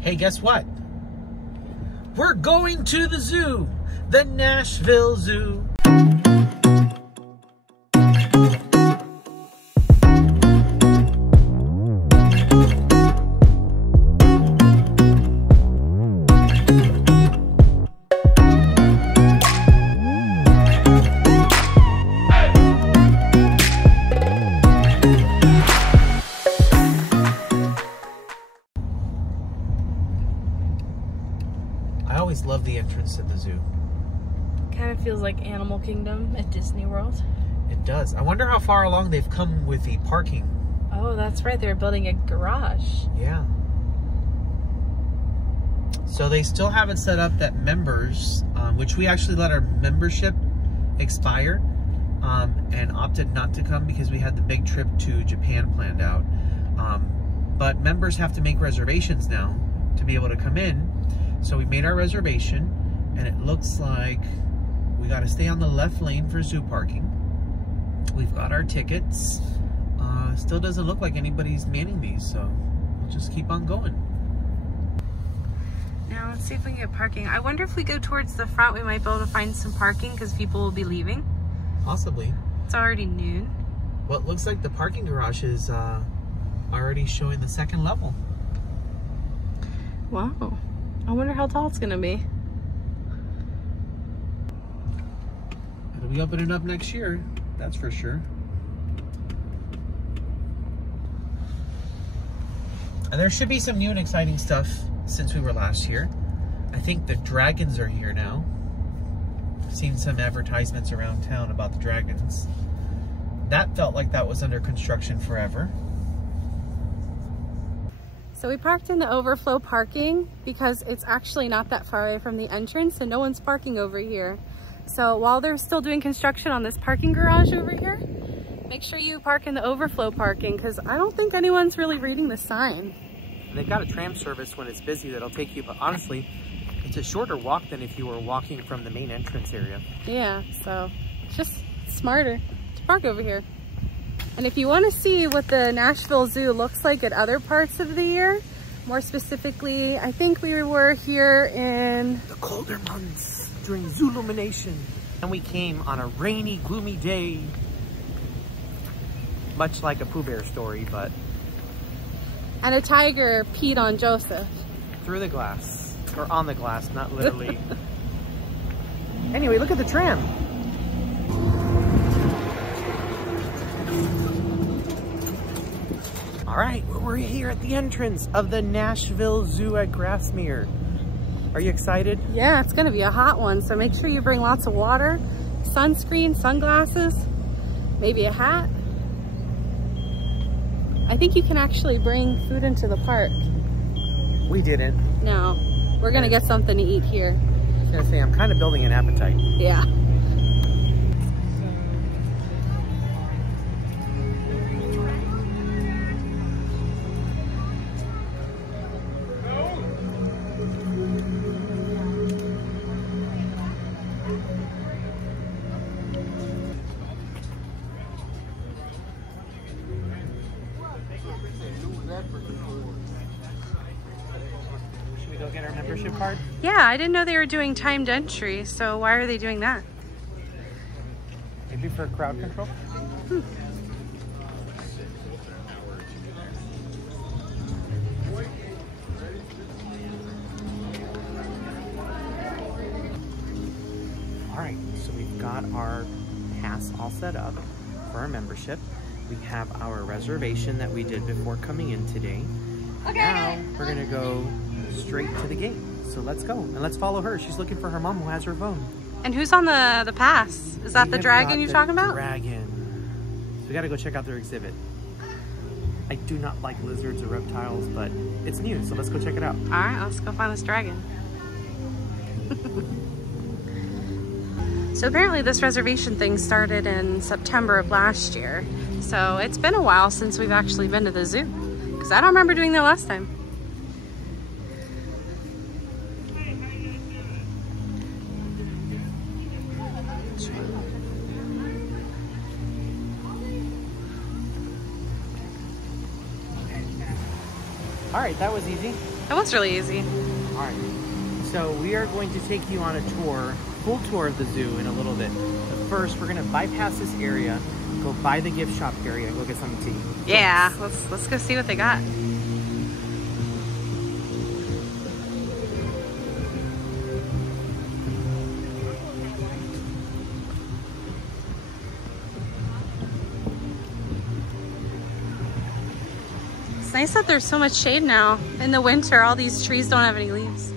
Hey, guess what? We're going to the zoo, the Nashville Zoo. I always love the entrance to the zoo. Kind of feels like Animal Kingdom at Disney World. It does. I wonder how far along they've come with the parking. Oh, that's right. They're building a garage. Yeah. So they still have it set up that members, which we actually let our membership expire and opted not to come because we had the big trip to Japan planned out. But members have to make reservations now to be able to come in. So we made our reservation, and it looks like we got to stay on the left lane for zoo parking. We've got our tickets. Still doesn't look like anybody's manning these, so we'll just keep on going. Now let's see if we can get parking. I wonder if we go towards the front, we might be able to find some parking because people will be leaving. Possibly. It's already noon. Well, it looks like the parking garage is already showing the second level. Wow. I wonder how tall it's gonna be. It'll be opening up next year, that's for sure. And there should be some new and exciting stuff since we were last here. I think the dragons are here now. I've seen some advertisements around town about the dragons. That felt like that was under construction forever. So we parked in the overflow parking because it's actually not that far away from the entrance and no one's parking over here. So while they're still doing construction on this parking garage over here, make sure you park in the overflow parking because I don't think anyone's really reading the sign. They've got a tram service when it's busy that'll take you, but honestly, it's a shorter walk than if you were walking from the main entrance area. Yeah, so it's just smarter to park over here. And if you want to see what the Nashville Zoo looks like at other parts of the year, more specifically, I think we were here in the colder months during Zoolumination. And we came on a rainy, gloomy day. Much like a Pooh Bear story, but... And a tiger peed on Joseph. Through the glass. Or on the glass, not literally. Anyway, look at the tram. All right, we're here at the entrance of the Nashville Zoo at Grassmere. Are you excited? Yeah, it's gonna be a hot one, so make sure you bring lots of water, sunscreen, sunglasses, maybe a hat. I think you can actually bring food into the park. We didn't. No, we're gonna get something to eat here. I was gonna say, I'm kind of building an appetite. Yeah. Should we go get our membership card? Yeah, I didn't know they were doing timed entry, so why are they doing that? Maybe for crowd control? All right, so we've got our pass all set up for our membership. We have our reservation that we did before coming in today. Okay. Now we're gonna go straight to the gate. So let's go and let's follow her. She's looking for her mom who has her phone. And who's on the pass? Is that the dragon you're talking about? Dragon. So we gotta go check out their exhibit. I do not like lizards or reptiles, but it's new, so let's go check it out. All right, let's go find this dragon. So apparently this reservation thing started in September of last year. So it's been a while since we've actually been to the zoo, because I don't remember doing that last time. All right, that was easy. That was really easy. All right. So we are going to take you on a tour, full tour of the zoo in a little bit. But first, we're gonna bypass this area, go by the gift shop area, and go get something to eat. Yeah, let's go see what they got. It's nice that there's so much shade now. In the winter, all these trees don't have any leaves.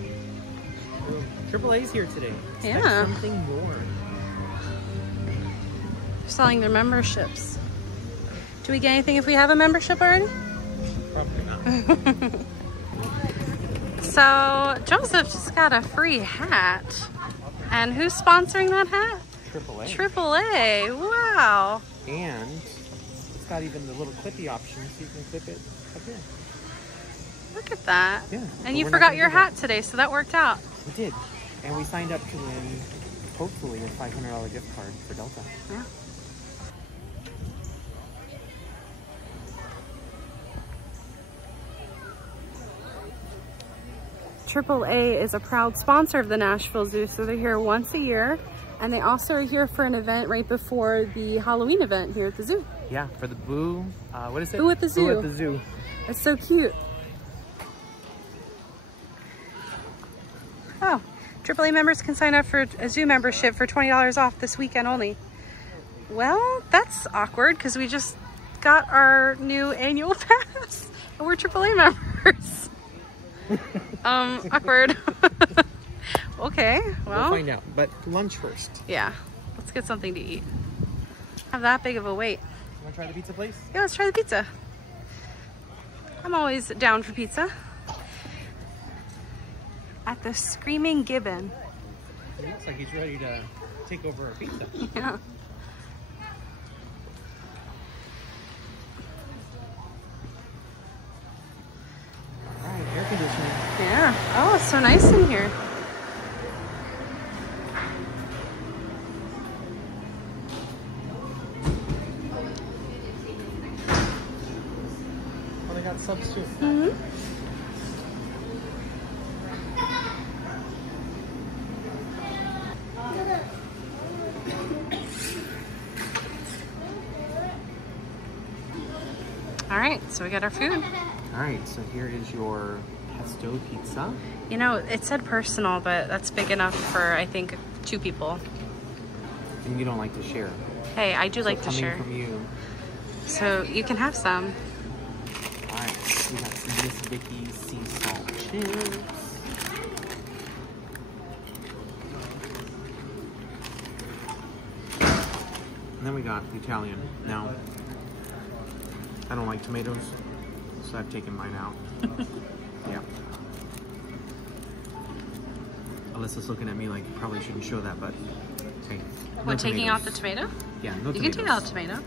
AAA's here today. Yeah. Expect something more. They're selling their memberships. Do we get anything if we have a membership already? Probably not. So Joseph just got a free hat. And who's sponsoring that hat? AAA. AAA. Wow. And it's got even the little clippy option, so you can clip it up here. Look at that. Yeah. And you forgot your hat today, so that worked out. We did. And we signed up to win, hopefully, a $500 gift card for Delta. Yeah. AAA is a proud sponsor of the Nashville Zoo, so they're here once a year. And they also are here for an event right before the Halloween event here at the zoo. Yeah, for the Boo, what is it? Boo at the Zoo. Boo at the Zoo. It's so cute. Oh, AAA members can sign up for a zoo membership for $20 off this weekend only. Well, that's awkward because we just got our new annual pass and we're AAA members. Awkward. Okay, well. We'll find out, but lunch first. Yeah, let's get something to eat. Have that big of a wait. You want to try the pizza place? Yeah, let's try the pizza. I'm always down for pizza. At the Screaming Gibbon. It looks like he's ready to take over our pizza. Yeah. All right, air conditioning. Yeah. Oh, it's so nice in here. Oh, they got subs too. Mm-hmm. All right, so we got our food. All right, so here is your pesto pizza. You know, it said personal, but that's big enough for, I think, 2 people. And you don't like to share. Hey, I do like to share. Coming from you. So you can have some. All right, we got some Miss Vicky's sea salt chips. And then we got the Italian. Now, I don't like tomatoes, so I've taken mine out. Yeah. Alyssa's looking at me like you probably shouldn't show that, but hey. What, taking out the tomato? Yeah, no tomatoes. You can take out the tomato.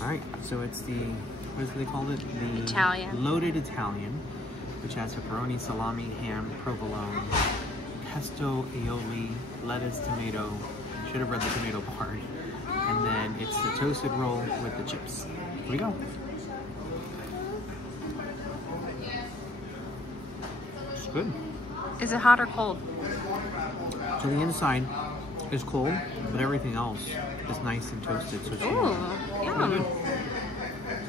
All right, so it's the, what is it they called it? The Italian. Loaded Italian, which has pepperoni, salami, ham, provolone, pesto, aioli, lettuce, tomato. Should have read the tomato part. And then it's the toasted roll with the chips. Here we go. It's good. Is it hot or cold? So the inside is cold, but everything else is nice and toasted. So it's Ooh, really yum. good.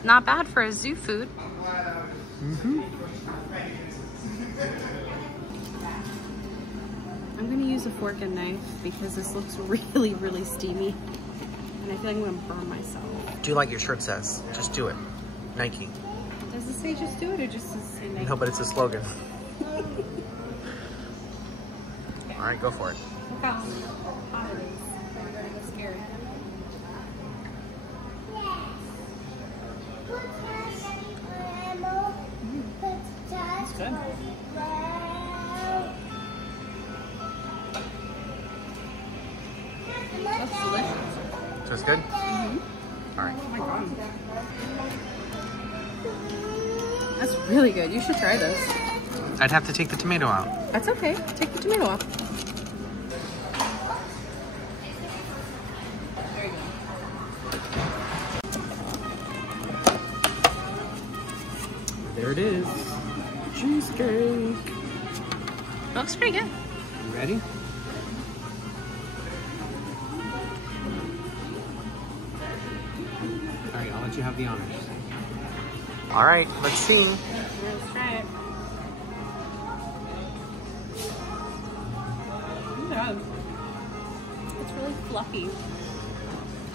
Not bad for a zoo food. Mm-hmm. I'm gonna use a fork and knife because this looks really, really steamy. And I feel like I'm gonna burn myself. Do like your shirt says. Just do it. Nike. Does it say just do it or just does it say Nike? No, but it's a slogan. All right, go for it. Look how hot it is. It's scary. It's good. That's delicious. So it's good? Mm-hmm. All right. Oh my god. That's really good. You should try this. I'd have to take the tomato out. That's okay. Take the tomato off. There you go. There it is. cheesecake. Looks pretty good. You ready? All right, I'll let you have the honors. All right, let's see. Let's try it. Yeah. It's really fluffy.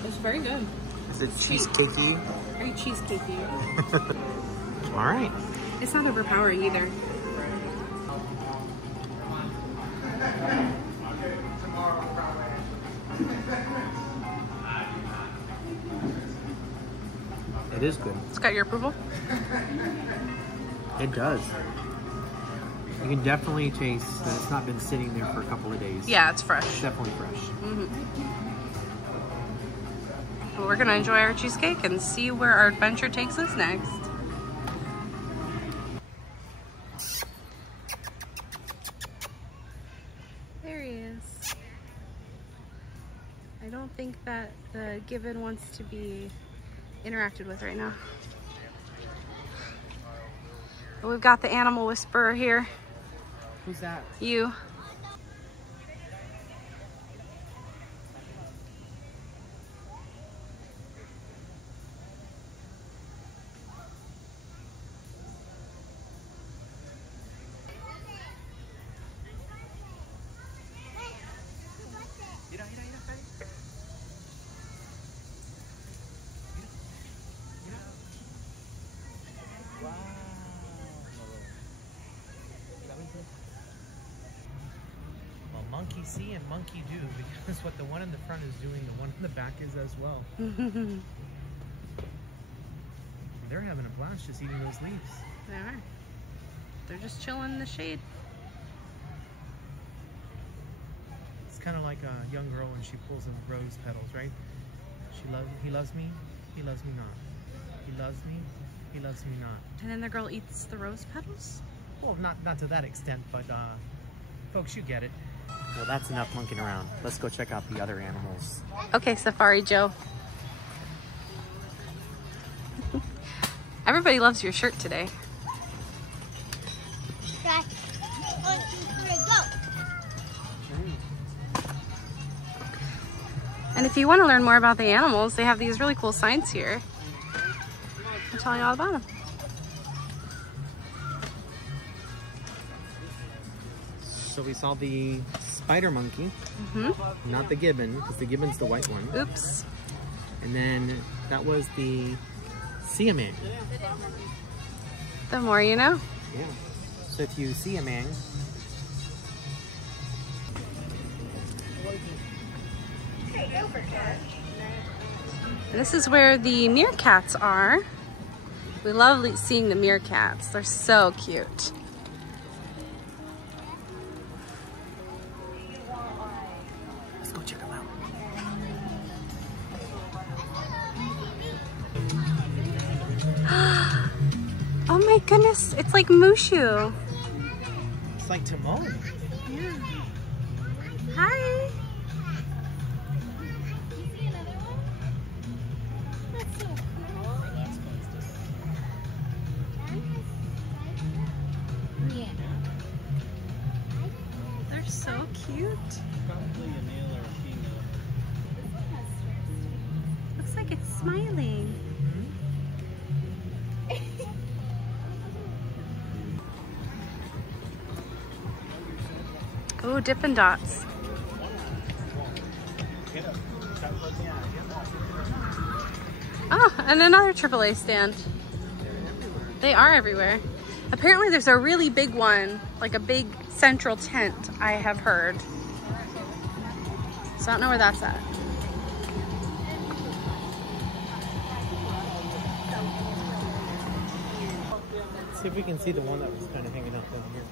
It's very good. Is it cheesecakey? Very cheesecakey. All right. It's not overpowering either. It is good. It's got your approval? It does. You can definitely taste that it's not been sitting there for a couple of days. Yeah, it's fresh. It's definitely fresh. Mm-hmm. Well, we're gonna enjoy our cheesecake and see where our adventure takes us next. There he is. I don't think that the gibbon wants to be interacted with right now. But we've got the animal whisperer here. Who's that? You. Well, monkey see and monkey do, because what the one in the front is doing, the one in the back is as well. They're having a blast just eating those leaves. They are. They're just chilling in the shade. It's kind of like a young girl when she pulls the rose petals, right? He loves me, he loves me not. He loves me, he loves me not. And then the girl eats the rose petals? Well, not to that extent, but folks, you get it. Well, that's enough monkeying around. Let's go check out the other animals. Okay, Safari Joe. Everybody loves your shirt today. Okay. 1, 2, 3, go. And if you want to learn more about the animals, they have these really cool signs here. I'll tell you all about them. So we saw the spider monkey, not the gibbon, because the gibbon's the white one. Oops. And then that was the siamang. The more you know. Yeah. So if you see a man, This is where the meerkats are. We love seeing the meerkats. They're so cute. let's go check them out. Oh my goodness, it's like Mushu. It's like Timon. Yeah. Hi. They're so cute. Probably a male or a female. Looks like it's smiling. Oh, Dippin' Dots. Oh, and another AAA stand. They are everywhere. Apparently there's a really big one, like a big central tent, I have heard. So I don't know where that's at. Let's see if we can see the one that was kind of hanging out down here.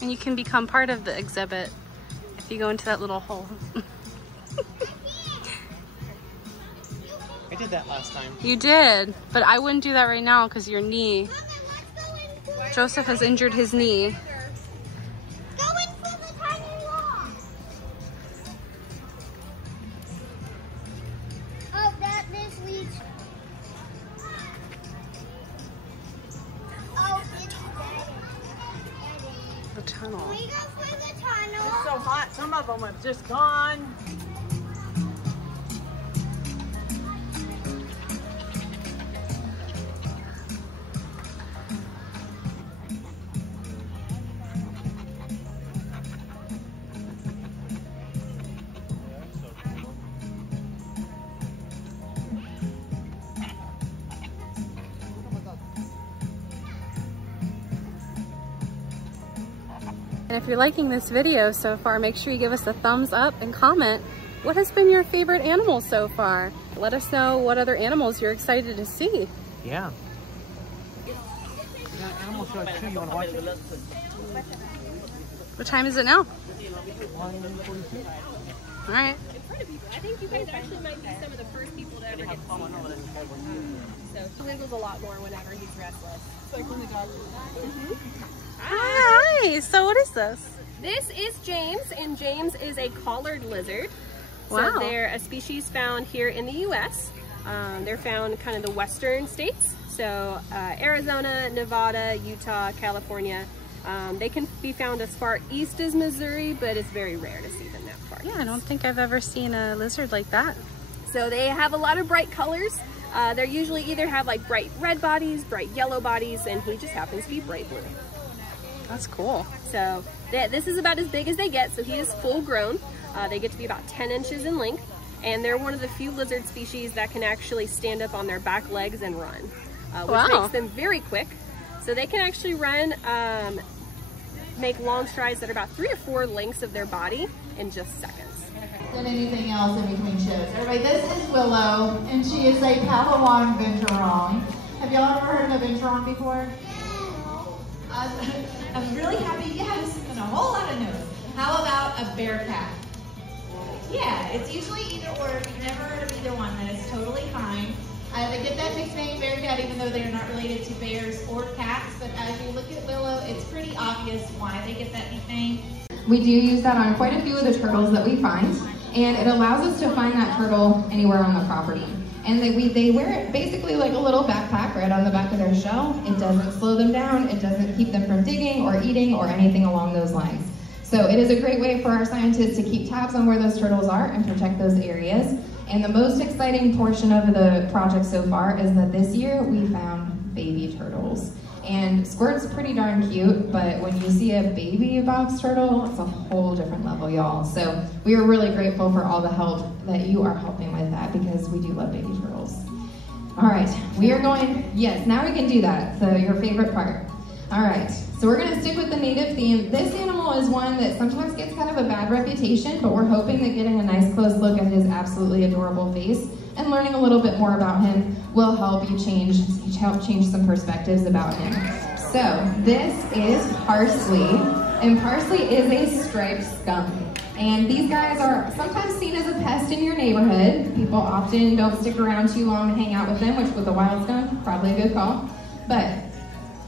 And you can become part of the exhibit if you go into that little hole. I did that last time. You did, but I wouldn't do that right now because your knee. Joseph has injured his knee. Go in for the tiny wall. tunnel. Can we go for the tunnel? It's so hot, some of them have just gone. And if you're liking this video so far, make sure you give us a thumbs up and comment what has been your favorite animal so far. Let us know what other animals you're excited to see. Yeah. We got an animal show too. You want to watch it? What time is it now? 1:42. All right. I think you guys actually might be some of the first people to ever get to see him. So he wiggles a lot more whenever he's restless. It's like when the dog Hi. So what is this? This is James, and James is a collared lizard. Wow. So they're a species found here in the U.S. They're found kind of the western states. So Arizona, Nevada, Utah, California. They can be found as far east as Missouri, but it's very rare to see them that far. Yeah, I don't think I've ever seen a lizard like that. So they have a lot of bright colors. They're usually either have like bright red bodies, bright yellow bodies, and he just happens to be bright blue. That's cool. So this is about as big as they get, so he is full grown. They get to be about 10 inches in length, and they're one of the few lizard species that can actually stand up on their back legs and run, which makes them very quick. So they can actually run, make long strides that are about 3 or 4 lengths of their body in just seconds. Than anything else in between shows. Everybody, this is Willow, and she is a Padawan Venturon. Have y'all ever heard of a Venturon before? I'm really happy, yes, and a whole lot of no's. How about a bear cat? Yeah, it's usually either or. If you've never heard of either one, then it's totally fine. They get that nickname bear cat even though they're not related to bears or cats, but as you look at Willow, it's pretty obvious why they get that nickname. We do use that on quite a few of the turtles that we find, and it allows us to find that turtle anywhere on the property. And they wear it basically like a little backpack right on the back of their shell. It doesn't slow them down, it doesn't keep them from digging or eating or anything along those lines. So it is a great way for our scientists to keep tabs on where those turtles are and protect those areas. And the most exciting portion of the project so far is that this year we found baby turtles. And Squirt's pretty darn cute, but when you see a baby box turtle, it's a whole different level, y'all. So we are really grateful for all the help that you are helping with that, because we do love baby turtles. All right, we are going, yes, now we can do that, so your favorite part. All right, so we're gonna stick with the native theme. This animal is one that sometimes gets kind of a bad reputation, but we're hoping that getting a nice close look at his absolutely adorable face and learning a little bit more about him will help you change some perspectives about him. So this is Parsley, and Parsley is a striped skunk. And these guys are sometimes seen as a pest in your neighborhood. People often don't stick around too long to hang out with them, which with a wild skunk, probably a good call. But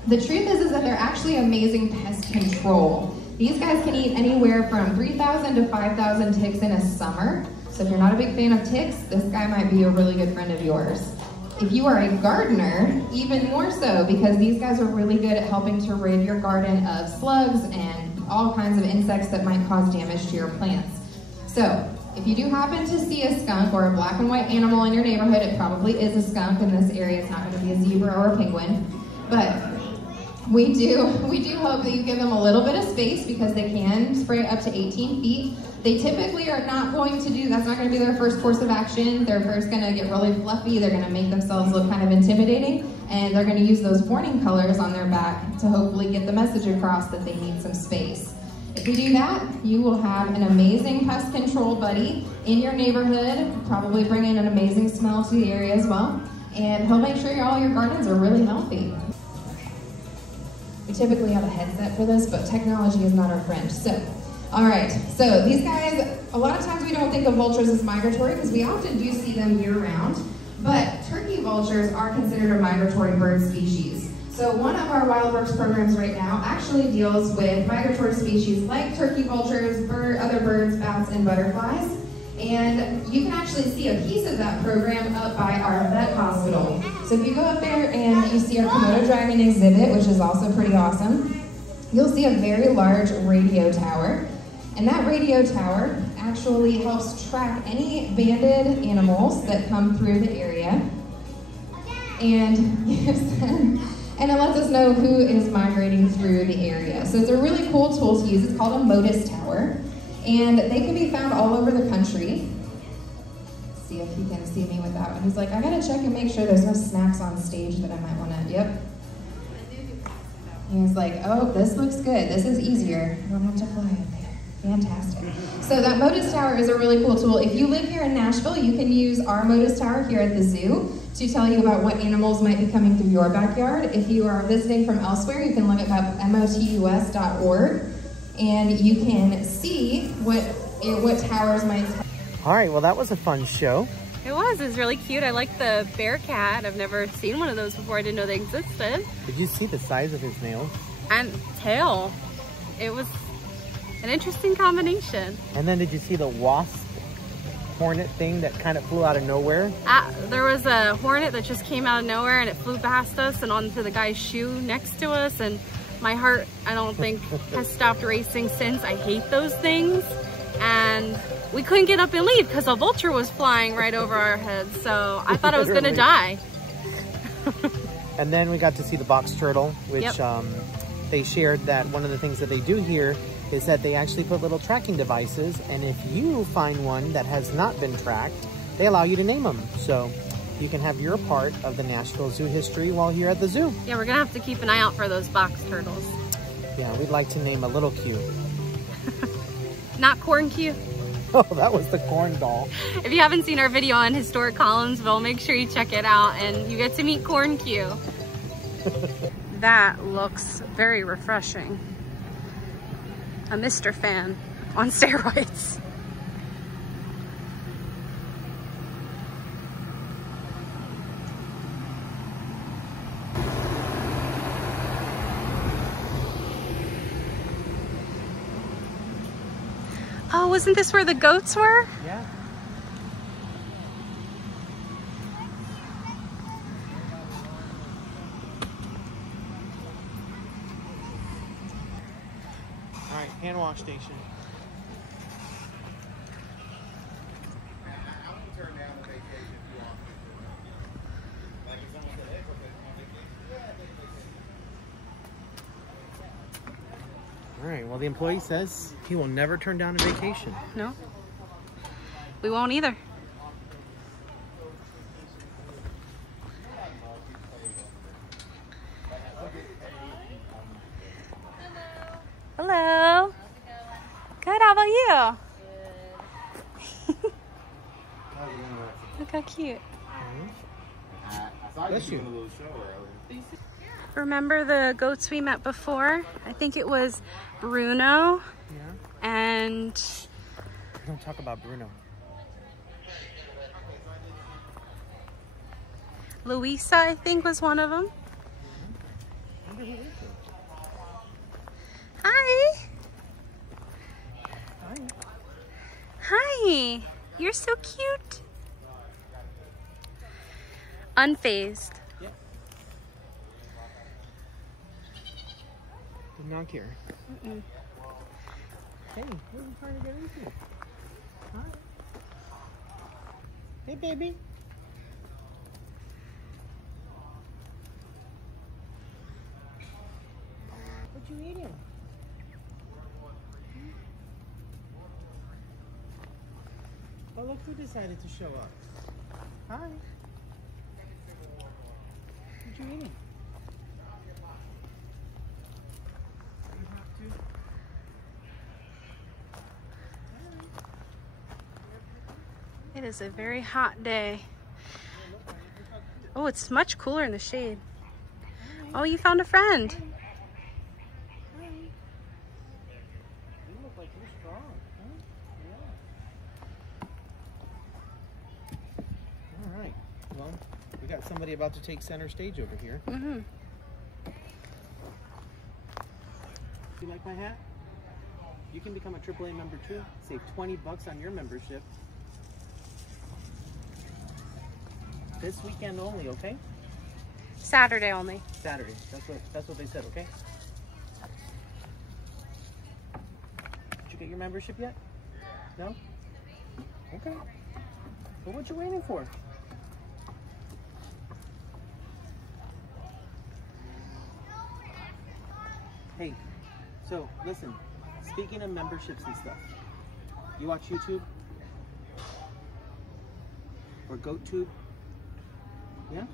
the truth is that they're actually amazing pest control. These guys can eat anywhere from 3,000 to 5,000 ticks in a summer. So if you're not a big fan of ticks, this guy might be a really good friend of yours. If you are a gardener, even more so, because these guys are really good at helping to rid your garden of slugs and all kinds of insects that might cause damage to your plants. So if you do happen to see a skunk or a black and white animal in your neighborhood, it probably is a skunk in this area. It's not going to be a zebra or a penguin. But we do hope that you give them a little bit of space, because they can spray up to 18 feet. They typically are not going to do, that's not going to be their first course of action. They're first going to get really fluffy. They're going to make themselves look kind of intimidating, and they're going to use those warning colors on their back to hopefully get the message across that they need some space. If you do that, you will have an amazing pest control buddy in your neighborhood, probably bring in an amazing smell to the area as well, and he'll make sure all your gardens are really healthy. We typically have a headset for this, but technology is not our friend. So, all right, so these guys, a lot of times we don't think of vultures as migratory because we often do see them year-round, but turkey vultures are considered a migratory bird species. So one of our Wild Works programs right now actually deals with migratory species like turkey vultures, other birds, bats, and butterflies. And you can actually see a piece of that program up by our vet hospital. So if you go up there and you see our Komodo dragon exhibit, which is also pretty awesome, you'll see a very large radio tower. And that radio tower actually helps track any banded animals that come through the area. And and it lets us know who is migrating through the area. So it's a really cool tool to use. It's called a Modus tower. And they can be found all over the country. Let's see if he can see me with that one. He's like, I gotta check and make sure there's no snacks on stage that I might wanna, yep. He's like, oh, this looks good. This is easier. I don't have to fly up there. Fantastic. So that Modus tower is a really cool tool. If you live here in Nashville, you can use our Modus tower here at the zoo to tell you about what animals might be coming through your backyard. If you are visiting from elsewhere, you can look up motus.org and you can see what towers might. All right, well, that was a fun show. It was really cute. I like the bear cat. I've never seen one of those before. I didn't know they existed. Did you see the size of his nails? And tail. It was an interesting combination. And then did you see the wasp hornet thing that kind of flew out of nowhere? There was a hornet that just came out of nowhere and it flew past us and onto the guy's shoe next to us, and my heart, I don't think, has stopped racing since. I hate those things. And we couldn't get up and leave because a vulture was flying right over our heads, so I thought I was gonna die. And then we got to see the box turtle, which they shared that one of the things that they do here is that they actually put little tracking devices, and if you find one that has not been tracked, they allow you to name them. So you can have your part of the Nashville Zoo history while you're at the zoo. Yeah, we're gonna have to keep an eye out for those box turtles. Yeah, we'd like to name a little Q. Not Corn Q. Oh, that was the corn doll. If you haven't seen our video on historic Collinsville, make sure you check it out and you get to meet Corn Q. That looks very refreshing. A Mr. Fan on steroids. Oh, wasn't this where the goats were? Yeah. All right, hand wash station. All right, well, the employee says he will never turn down a vacation. No, we won't either. Hello. Good, how about you? Look how cute. Bless you. Remember the goats we met before? I think it was Bruno. Yeah. And We don't talk about Bruno. Louisa, I think, was one of them. Hi. Hi. Hi. You're so cute. Unfazed. Yep. Did not care. Mm-mm. Hey, what are you trying to get into? Hi. Hey, baby. What you eating? Oh, look who decided to show up. Hi. What you eating? You have to. It is a very hot day. Oh, it's much cooler in the shade. Oh, you found a friend. Hi. You look like you're strong, huh? Yeah. All right. Well, we got somebody about to take center stage over here. Mm-hmm. You like my hat? You can become a AAA member too. Save $20 on your membership. This weekend only, okay? Saturday only. Saturday. That's what they said, okay? get your membership yet? No? Okay. Well, what you waiting for? Hey, so listen, speaking of memberships and stuff, you watch YouTube? Or GoTube? Yeah?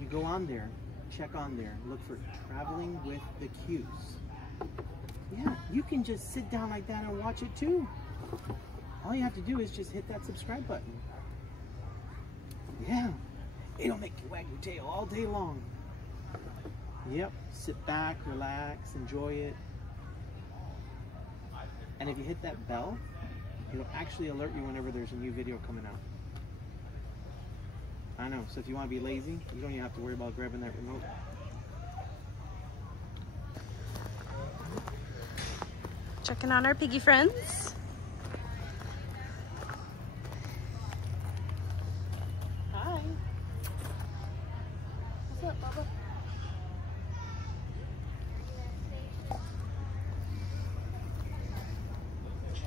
You go on there, check on there, look for Traveling with the Qs. Yeah, you can just sit down like that and watch it too. All you have to do is just hit that subscribe button. Yeah, it'll make you wag your tail all day long. Yep, sit back, relax, enjoy it. And if you hit that bell, it'll actually alert you whenever there's a new video coming out. I know, so if you want to be lazy, you don't even have to worry about grabbing that remote. Checking on our piggy friends. Hi. What's up, Bubba?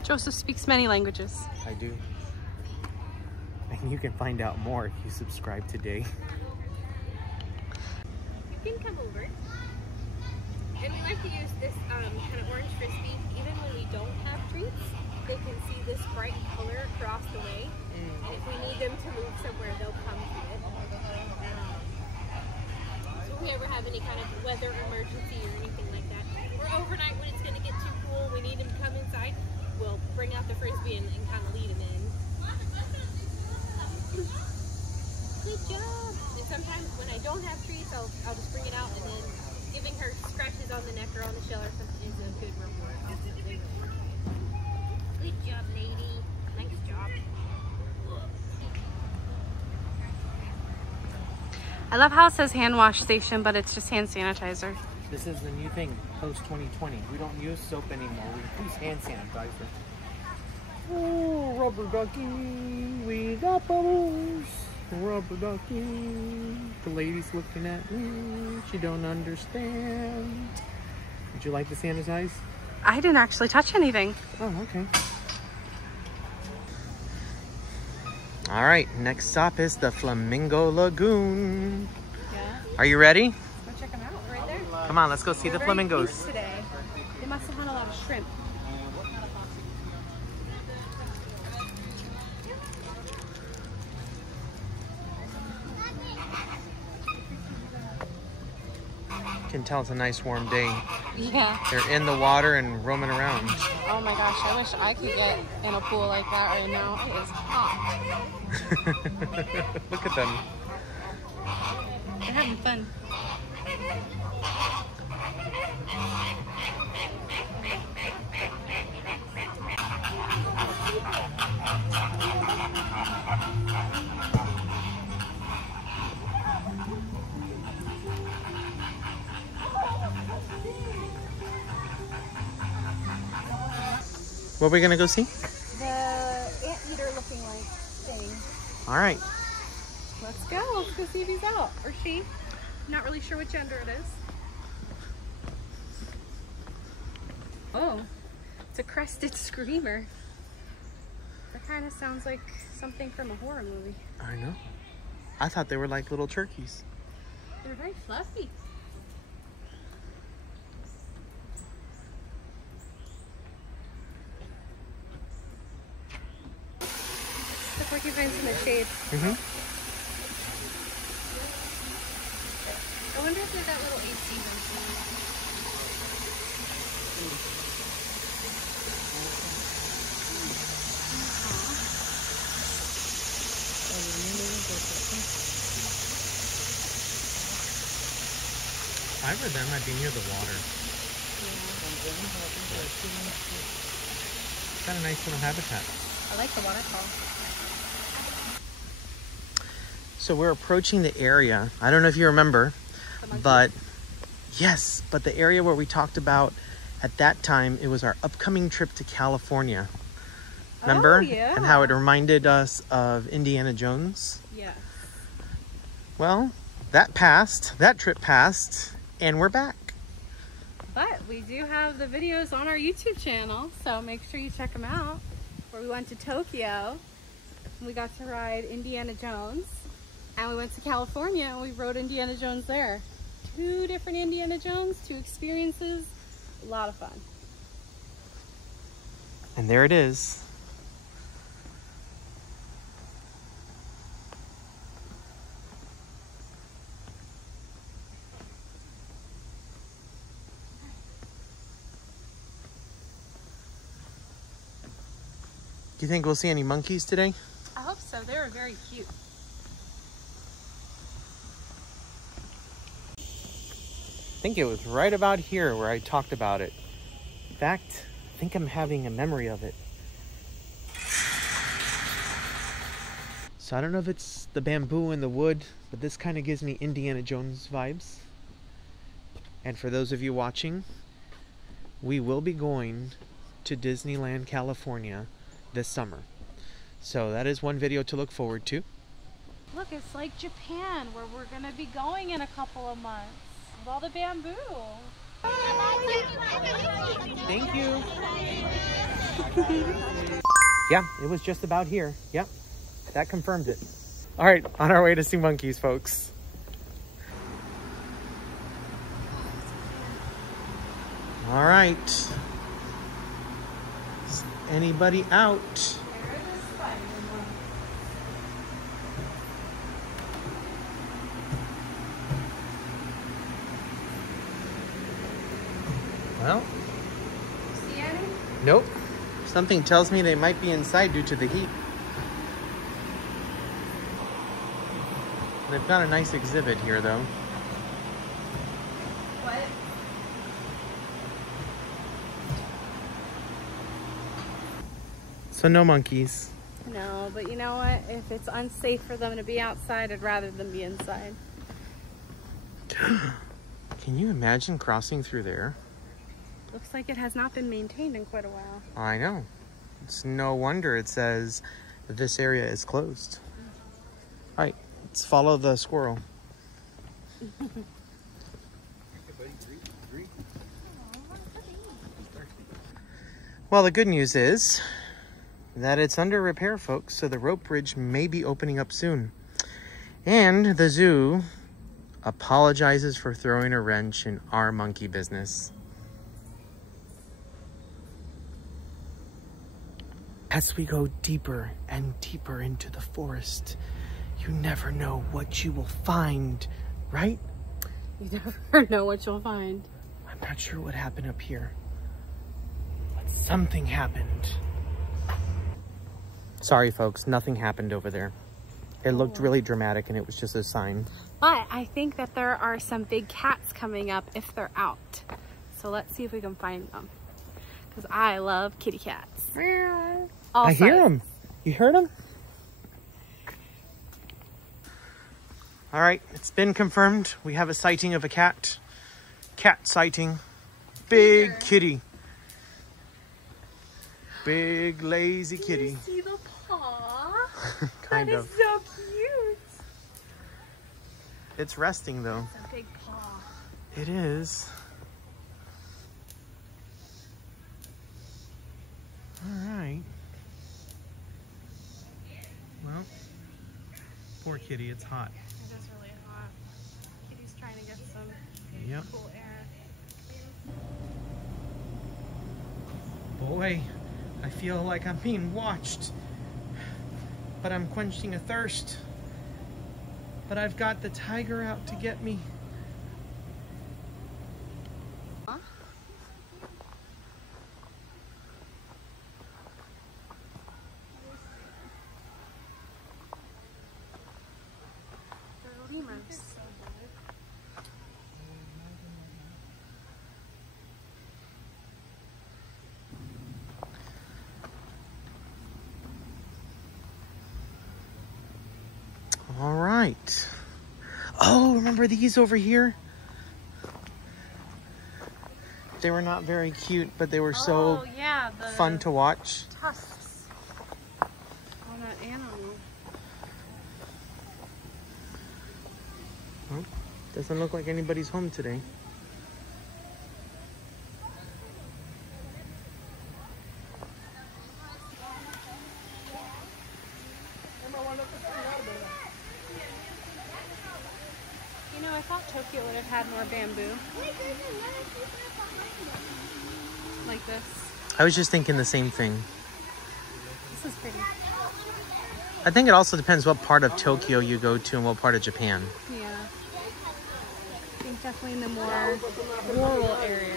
Joseph speaks many languages. I do. And you can find out more if you subscribe today. You can come over. And we like to use this kind of orange frisbee. Even when we don't have treats, they can see this bright color across the way. And if we need them to move somewhere, they'll come to it. So if we ever have any kind of weather emergency or anything like that, or overnight when it's going to get too cool, we need them to come inside, we'll bring out the frisbee and kind of lead them in. Good job! And sometimes when I don't have treats, I'll just bring it out, and then giving her scratches on the neck or on the shell or something is a good reward. Good job, lady. Nice job. I love how it says hand wash station, but it's just hand sanitizer. This is the new thing, post 2020. We don't use soap anymore. We use hand sanitizer. Oh, rubber ducky, we got bubbles. Rubber ducky. The lady's looking at me. She don't understand. Would you like to sanitize? I didn't actually touch anything. Oh, okay. All right, next stop is the Flamingo Lagoon. Yeah. Are you ready? Go check them out right there. Come on, let's go see the Very flamingos. cute today. They must have had a lot of shrimp. You can tell it's a nice warm day. Yeah. They're in the water and roaming around. Oh my gosh, I wish I could get in a pool like that right now. It is hot. Look at them. They're having fun. What are we gonna go see? The anteater looking like thing. All right. Let's go. Let's go see if he's out. Or she. Not really sure what gender it is. Oh, it's a crested screamer. That kind of sounds like something from a horror movie. I know. I thought they were like little turkeys. They're very fluffy. The porcupines in the shade. I wonder if they're that little AC version. I read that might be near the water. It's got a nice little habitat. I like the waterfall. So we're approaching the area. I don't know if you remember, but yes, but the area where we talked about at that time, it was our upcoming trip to California. Remember? Oh, yeah. And how it reminded us of Indiana Jones? Yeah. Well, that passed, that trip passed, and we're back. But we do have the videos on our YouTube channel, so make sure you check them out. Where we went to Tokyo, and we got to ride Indiana Jones. And we went to California, and we rode Indiana Jones there. 2 different Indiana Jones, 2 experiences. A lot of fun. And there it is. Do you think we'll see any monkeys today? I hope so. They were very cute. I think it was right about here where I talked about it. In fact, I think I'm having a memory of it. So I don't know if it's the bamboo and the wood, but this kind of gives me Indiana Jones vibes. And for those of you watching, we will be going to Disneyland, California this summer. So that is one video to look forward to. Look, it's like Japan, where we're going to be going in a couple of months. With all the bamboo. Thank you. Yeah, it was just about here. Yep, that confirmed it. All right, on our way to see monkeys, folks. All right. Is anybody out? Well, See any? nope. Something tells me they might be inside due to the heat. They've got a nice exhibit here, though. What? So no monkeys. No, but you know what? If it's unsafe for them to be outside, I'd rather them be inside. Can you imagine crossing through there? Looks like it has not been maintained in quite a while. I know. It's no wonder it says that this area is closed. All right, let's follow the squirrel. Well, the good news is that it's under repair, folks, so the rope bridge may be opening up soon. And the zoo apologizes for throwing a wrench in our monkey business. As we go deeper and deeper into the forest, you never know what you will find, right? You never know what you'll find. I'm not sure what happened up here, but something happened. Sorry, folks, nothing happened over there. It looked really dramatic, and it was just a sign. But I think that there are some big cats coming up if they're out. So let's see if we can find them. Because I love kitty cats. I hear them. You heard them? All right, it's been confirmed. We have a sighting of a cat. Cat sighting. Big kitty. Big lazy kitty. You see the paw? Kind that of. is so cute. It's resting though. It's a big paw. It is. All right. Well, poor kitty, it's hot. It is really hot. Kitty's trying to get some Yep. cool air. Boy, I feel like I'm being watched. But I'm quenching a thirst. But I've got the tiger out to get me. Huh? They're lemurs. All right. Oh, remember these over here? They were not very cute, but they were so yeah, the fun to watch. tusks on that animal. Well, doesn't look like anybody's home today. thought Tokyo would have had more bamboo. Wait, there's another creeper behind us. Like this. I was just thinking the same thing. This is pretty. I think it also depends what part of Tokyo you go to and what part of Japan. Yeah. I think definitely in the more rural areas.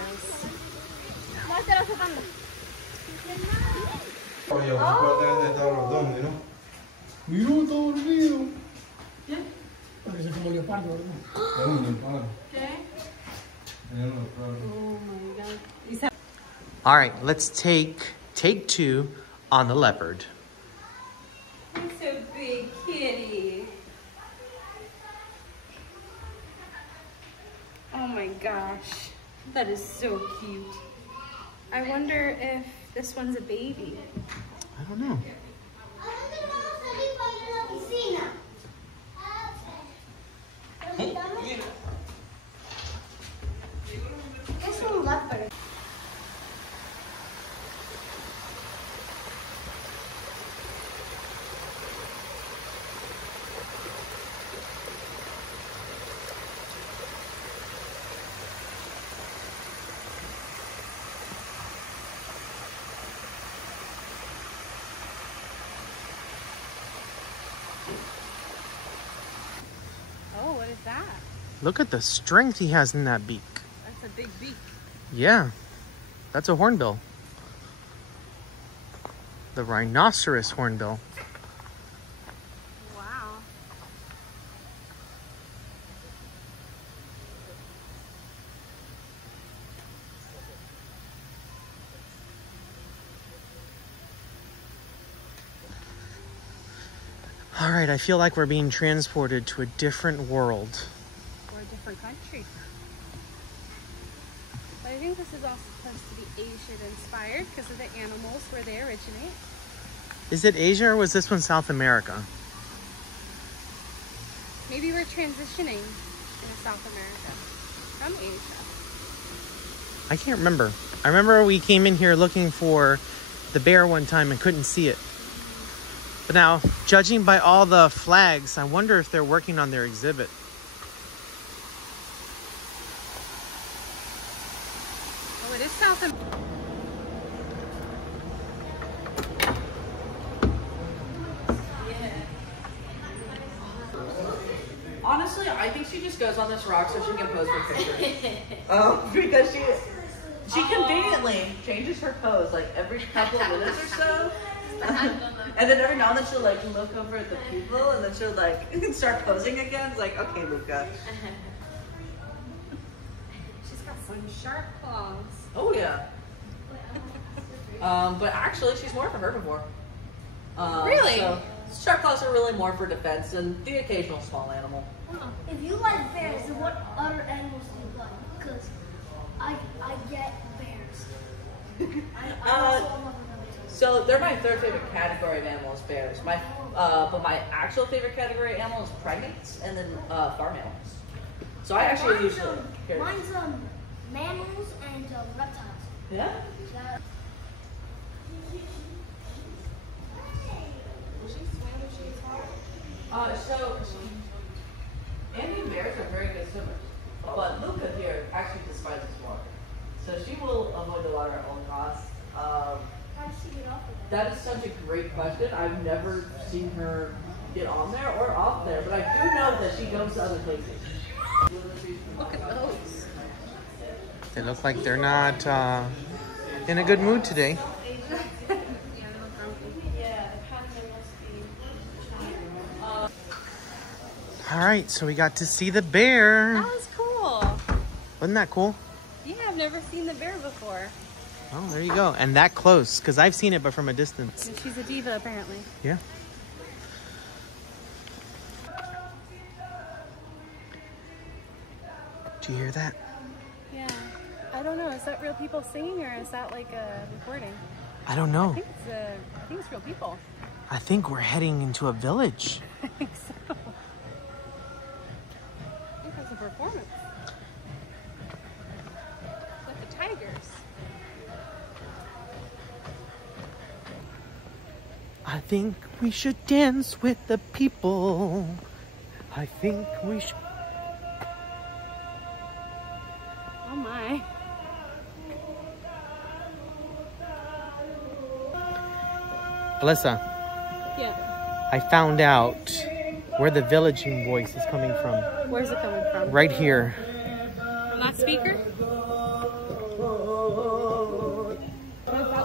All right, let's take 2 on the leopard. He's so big, kitty. Oh my gosh, that is so cute. I wonder if this one's a baby. I don't know. Es un leopard. Oh, what is that? Look at the strength he has in that beak. That's a big beak. Yeah, that's a hornbill. The rhinoceros hornbill. Wow. All right, I feel like we're being transported to a different world. Or a different country. But I think this is also supposed to be Asian inspired because of the animals where they originate. Is it Asia or was this one South America? Maybe we're transitioning into South America from Asia. I can't remember. I remember we came in here looking for the bear one time and couldn't see it. But now, judging by all the flags, I wonder if they're working on their exhibit. Oh, it is South America. Honestly, I think she just goes on this rock so she can pose for pictures. Because she conveniently changes her pose like every couple of minutes or so. And then every now and then she'll like look over at the people and then she'll like start posing again. It's like, okay, Luca. She's got some sharp claws. Oh yeah. But actually, she's more of a herbivore. Really? So sharp claws are really more for defense and the occasional small animal. If you like bears, then what other animals do you like? Because I get bears. I also love them. So they're my third favorite category of animals, bears. But my actual favorite category of animal is primates and then farm animals. So I actually usually care. Mine's mammals and reptiles. Yeah. So Indian bears are very good swimmers, but Luca here actually despises water. So she will avoid the water at all costs. How does she get off of it? That is such a great question. I've never seen her get on there or off there, but I do know that she goes to other places. Look at those. They look like they're not in a good mood today. All right, so we got to see the bear. That was cool. Wasn't that cool? Yeah, I've never seen the bear before. Oh, there you go. And that close, because I've seen it, but from a distance. And she's a diva, apparently. Yeah. Do you hear that? Yeah. I don't know. Is that real people singing or is that like a recording? I don't know. I think it's real people. I think we're heading into a village. I think so. I think that's a performance. Like the tigers. I think we should dance with the people. I think we should. Alyssa, Yeah. I found out where the villaging voice is coming from. Where's it coming from? Right here. From that speaker?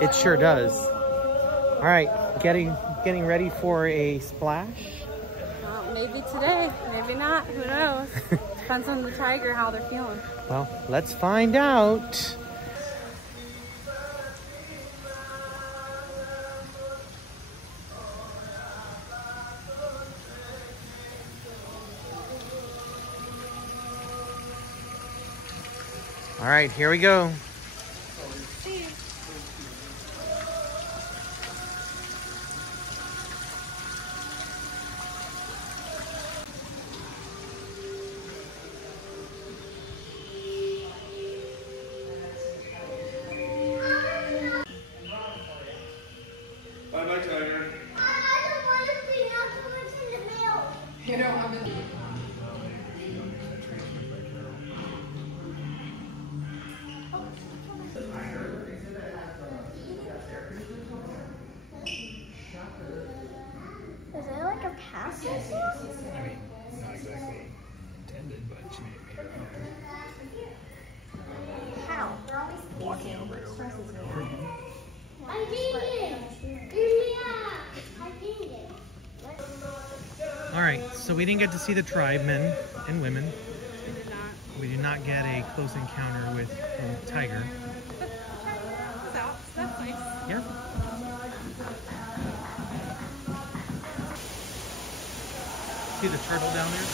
It sure does. All right, getting ready for a splash. Well, maybe today, maybe not. Who knows? Depends on the tiger, how they're feeling. Well, let's find out. All right, here we go. Bye-bye, Tiger. I don't want to see nothing what's in the mail. You know, I'm in. Is there like a pass or something? I mean, not exactly intended, but she made it. How? Walking over it over and over and over again. I did it. Yeah, I did it. All right, so we didn't get to see the tribe, men and women. We did not. We did not get a close encounter with a tiger. It's out. That's nice. Yeah. See the turtle down there?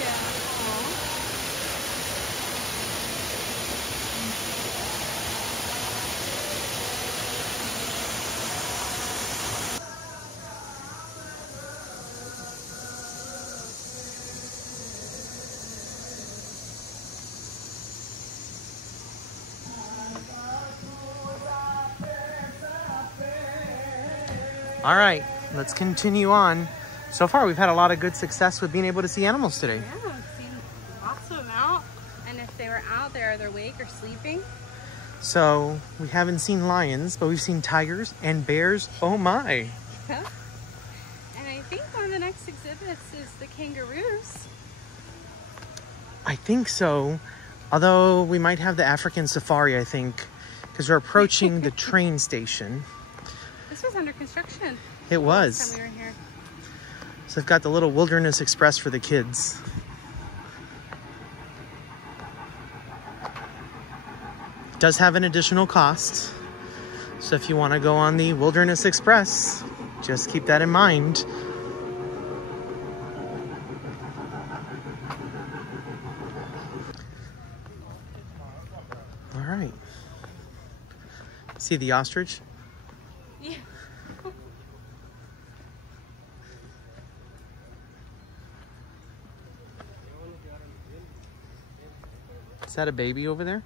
Yeah. All right, let's continue on. So far, we've had a lot of good success with being able to see animals today. Yeah, we've seen lots of them out. And if they were out, they're either awake or sleeping. So we haven't seen lions, but we've seen tigers and bears. Oh my. Yeah. And I think one of the next exhibits is the kangaroos. I think so. Although we might have the African safari, I think, because we're approaching the train station. This was under construction. It Last was. time we were here. So I've got the little Wilderness Express for the kids. It does have an additional cost. So if you want to go on the Wilderness Express, just keep that in mind. All right. See the ostrich? Yeah. Is that a baby over there?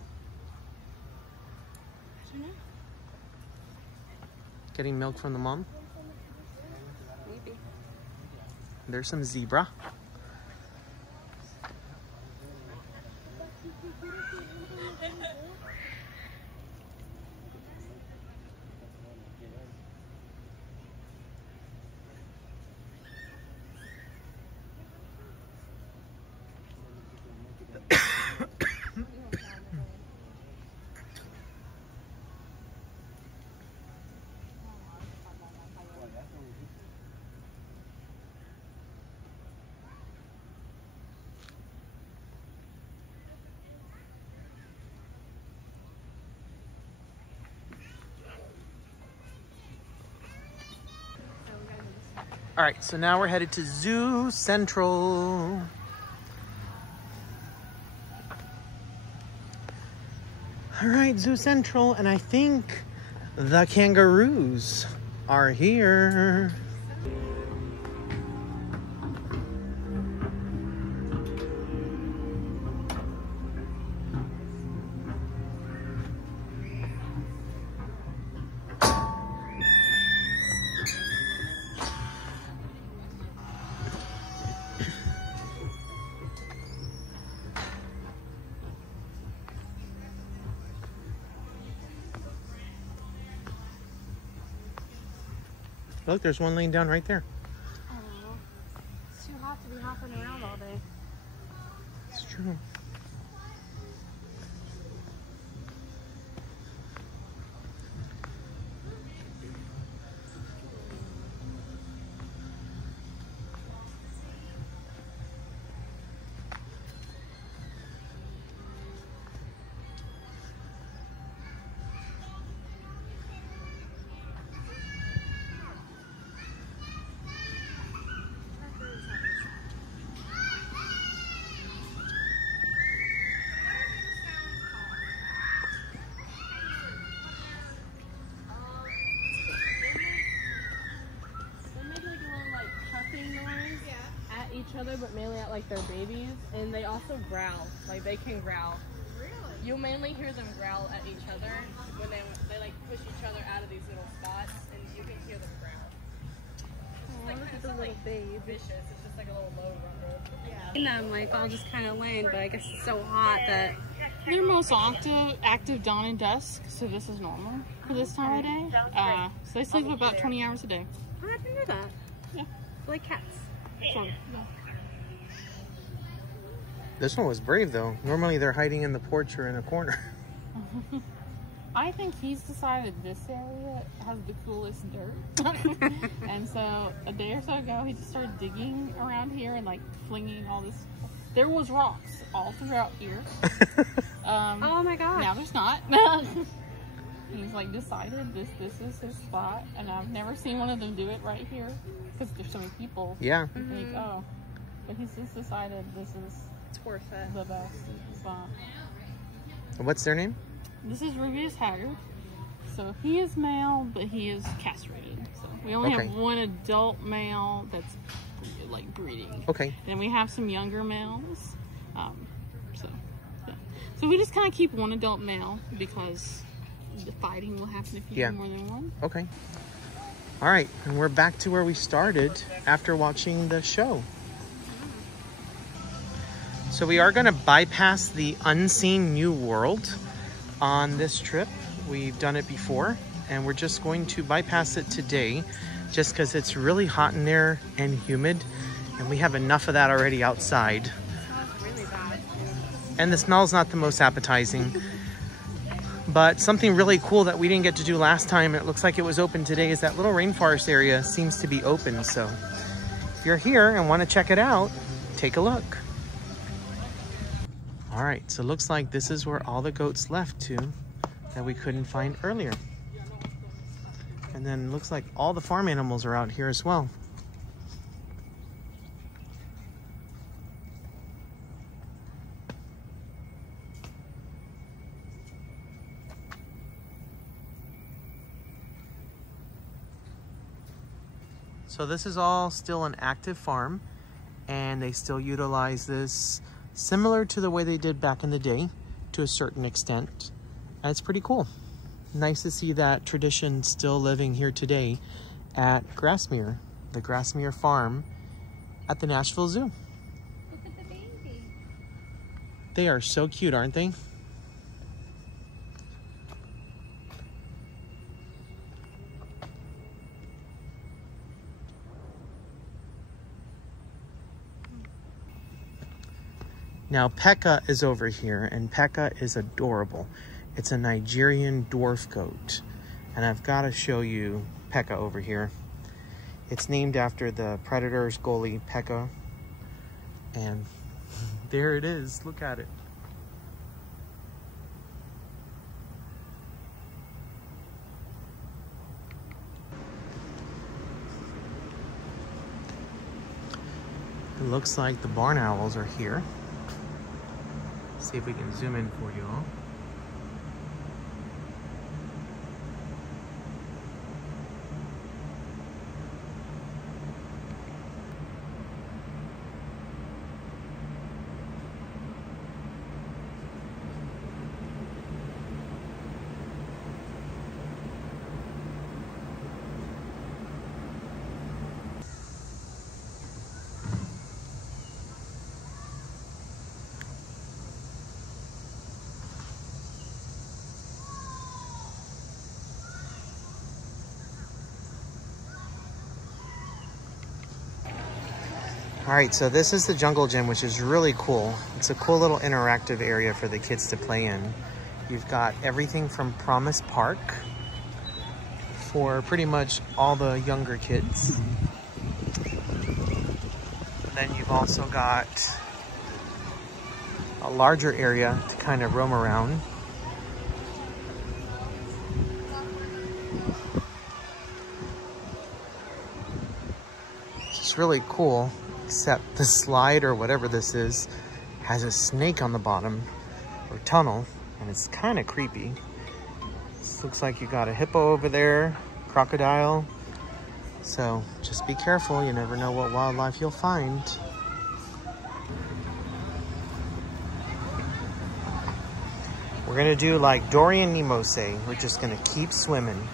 I don't know. Getting milk from the mom? Maybe. There's some zebra. All right, so now we're headed to Zoo Central. All right, Zoo Central, and I think the kangaroos are here. Look, there's one laying down right there. Oh, it's too hot to be hopping around all day. It's true. Each other, but mainly at like their babies, and they also growl. Like they can growl. Really? You'll mainly hear them growl at each other when they like push each other out of these little spots, and you can hear them growl. Oh, Like, look at it's the not little like babe. vicious. It's just like a little low rumble. Yeah. And I'm like all just kind of laying, but I guess it's so hot that They're most active dawn and dusk, so this is normal for this time of day. So they sleep about 20 hours a day. I didn't know that. Yeah. Like cats. Sort of. This one was brave though. Normally they're hiding in the porch or in a corner. I think he's decided this area has the coolest dirt. And so a day or so ago, he just started digging around here and like flinging all this. There was rocks all throughout here. Oh my god. Now there's not. He's like decided this is his spot, and I've never seen one of them do it right here because there's so many people. Yeah. Think, oh, but he's just decided this is Worth it. the best spot. What's their name? This is Rubius Haggard. So he is male, but he is castrated. So we only Okay. have one adult male that's like breeding. Okay. Then we have some younger males. So yeah. So we just kind of keep one adult male because the fighting will happen if you Yeah. have more than one. Okay. All right, and we're back to where we started after watching the show. So we are going to bypass the unseen new world on this trip. We've done it before, and we're just going to bypass it today just because it's really hot in there and humid, and we have enough of that already outside. It smells really bad. And the smell's not the most appetizing. But something really cool that we didn't get to do last time, it looks like it was open today, is that little rainforest area seems to be open. So if you're here and want to check it out, take a look. All right, so it looks like this is where all the goats left to that we couldn't find earlier. And then it looks like all the farm animals are out here as well. So this is all still an active farm, and they still utilize this similar to the way they did back in the day to a certain extent. And it's pretty cool. Nice to see that tradition still living here today at Grassmere, the Grassmere farm at the Nashville Zoo. Look at the baby. They are so cute, aren't they? Now Pekka is over here, and Pekka is adorable. It's a Nigerian dwarf goat. And I've got to show you Pekka over here. It's named after the Predators goalie Pekka. And there it is. Look at it. It looks like the barn owls are here. See if we can zoom in for you all. All right, so this is the jungle gym, which is really cool. It's a cool little interactive area for the kids to play in. You've got everything from Promise Park for pretty much all the younger kids. And then you've also got a larger area to kind of roam around. It's really cool, except the slide or whatever this is has a snake on the bottom, or tunnel, and it's kind of creepy. This looks like you got a hippo over there, crocodile. So just be careful, you never know what wildlife you'll find. We're gonna do like Dory and Nemo say, we're just gonna keep swimming.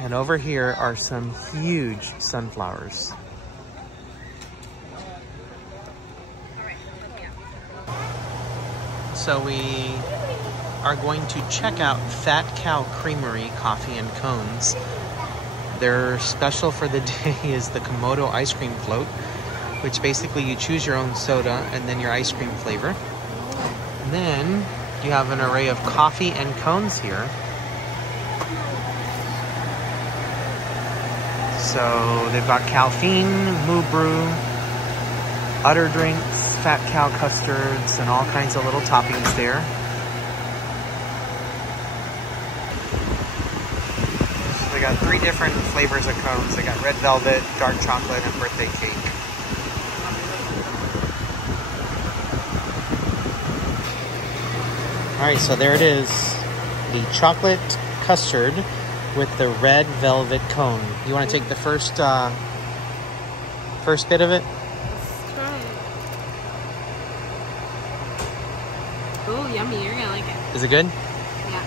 And over here are some huge sunflowers. So we are going to check out Fat Cow Creamery Coffee and Cones. Their special for the day is the Komodo ice cream float, which basically you choose your own soda and then your ice cream flavor. And then you have an array of coffee and cones here. So they've got caffeine, moo brew, udder drinks, fat cow custards, and all kinds of little toppings there. So they got 3 different flavors of cones. They got red velvet, dark chocolate, and birthday cake. All right, so there it is. The chocolate custard with the red velvet cone. You want to take the first bit of it? Oh, yummy. You're gonna like it. Is it good? Yeah.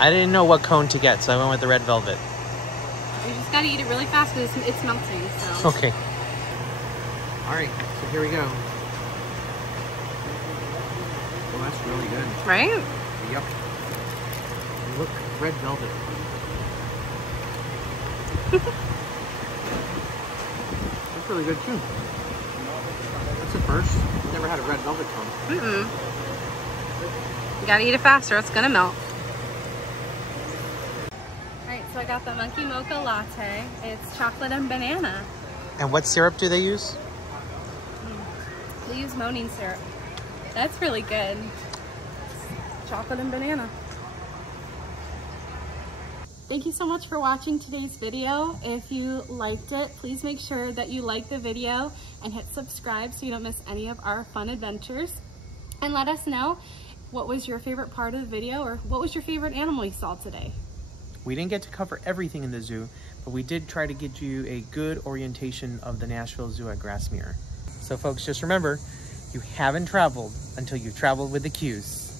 I didn't know what cone to get, so I went with the red velvet. You just gotta eat it really fast because it's melting, so. Okay. All right, so here we go. Oh, that's really good. Right? Yep. Look, red velvet. That's really good too. That's a first. I've never had a red velvet cone. Mm-mm. You gotta eat it faster, it's gonna melt. Alright, so I got the monkey mocha latte. It's chocolate and banana. And what syrup do they use? They use moaning syrup. That's really good. Chocolate and banana. Thank you so much for watching today's video. If you liked it, please make sure that you like the video and hit subscribe so you don't miss any of our fun adventures. And let us know what was your favorite part of the video, or what was your favorite animal you saw today. We didn't get to cover everything in the zoo, but we did try to get you a good orientation of the Nashville Zoo at Grassmere. So folks, just remember, you haven't traveled until you've traveled with the Qs.